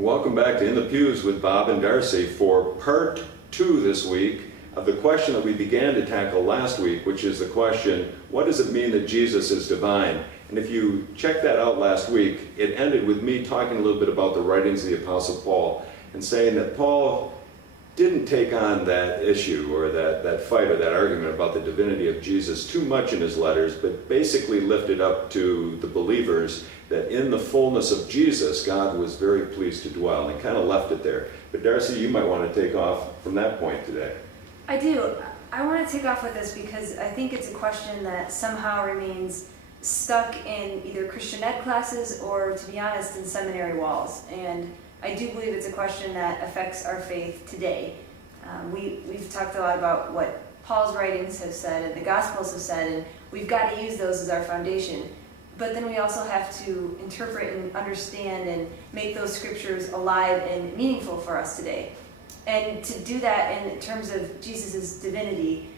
Welcome back to In the Pews with Bob and Darcy for part 2 this week of the question that we began to tackle last week, which is the question, what does it mean that Jesus is divine? And if you checked that out last week, it ended with me talking a little bit about the writings of the Apostle Paul and saying that Paul didn't take on that issue or that fight or that argument about the divinity of Jesus too much in his letters, but basically lifted up to the believers that in the fullness of Jesus, God was very pleased to dwell, and kind of left it there. But Darcy, you might want to take off from that point today. I do. I want to take off with this because I think it's a question that somehow remains stuck in either Christian ed classes or, to be honest, in seminary walls. And I do believe it's a question that affects our faith today. We've talked a lot about what Paul's writings have said and the Gospels have said, and we've got to use those as our foundation. But then we also have to interpret and understand and make those scriptures alive and meaningful for us today. And to do that in terms of Jesus' divinity,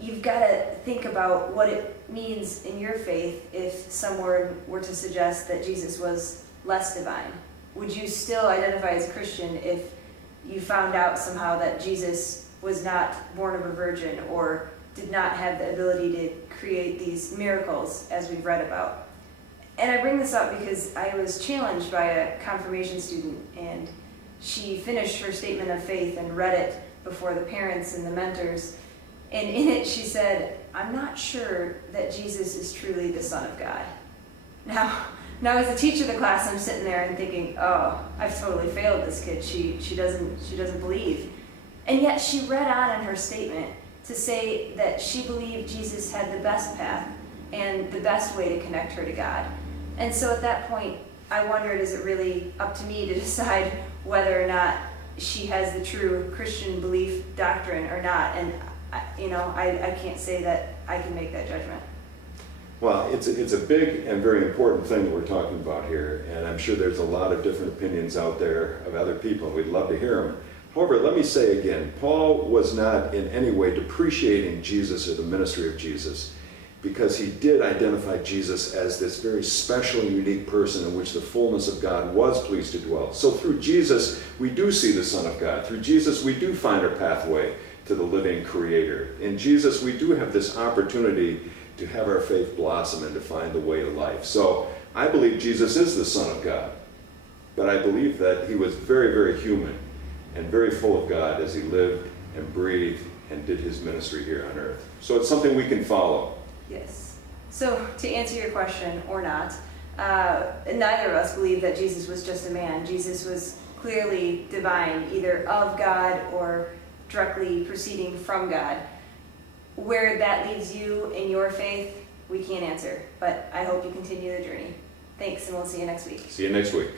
you've got to think about what it means in your faith if someone were to suggest that Jesus was less divine. Would you still identify as a Christian if you found out somehow that Jesus was not born of a virgin or did not have the ability to create these miracles as we've read about? And I bring this up because I was challenged by a confirmation student, and she finished her statement of faith and read it before the parents and the mentors. And in it she said, "I'm not sure that Jesus is truly the Son of God." Now as a teacher of the class, I'm sitting there and thinking, oh, I've totally failed this kid. She doesn't believe. And yet she read on in her statement to say that she believed Jesus had the best path and the best way to connect her to God. And so at that point, I wondered, is it really up to me to decide whether or not she has the true Christian belief doctrine or not? And I can't say that I can make that judgment. Well, it's a big and very important thing that we're talking about here, and I'm sure there's a lot of different opinions out there of other people, and we'd love to hear them. However, let me say again, Paul was not in any way depreciating Jesus or the ministry of Jesus, because he did identify Jesus as this very special and unique person in which the fullness of God was pleased to dwell. So through Jesus, we do see the Son of God. Through Jesus, we do find our pathway to the living Creator. In Jesus, we do have this opportunity to have our faith blossom and to find the way to life. So I believe Jesus is the Son of God, but I believe that he was very, very human and very full of God as he lived and breathed and did his ministry here on earth. So it's something we can follow. Yes. So to answer your question, or not, neither of us believe that Jesus was just a man. Jesus was clearly divine, either of God or directly proceeding from God. Where that leaves you in your faith, we can't answer, but I hope you continue the journey. Thanks, and we'll see you next week. See you next week.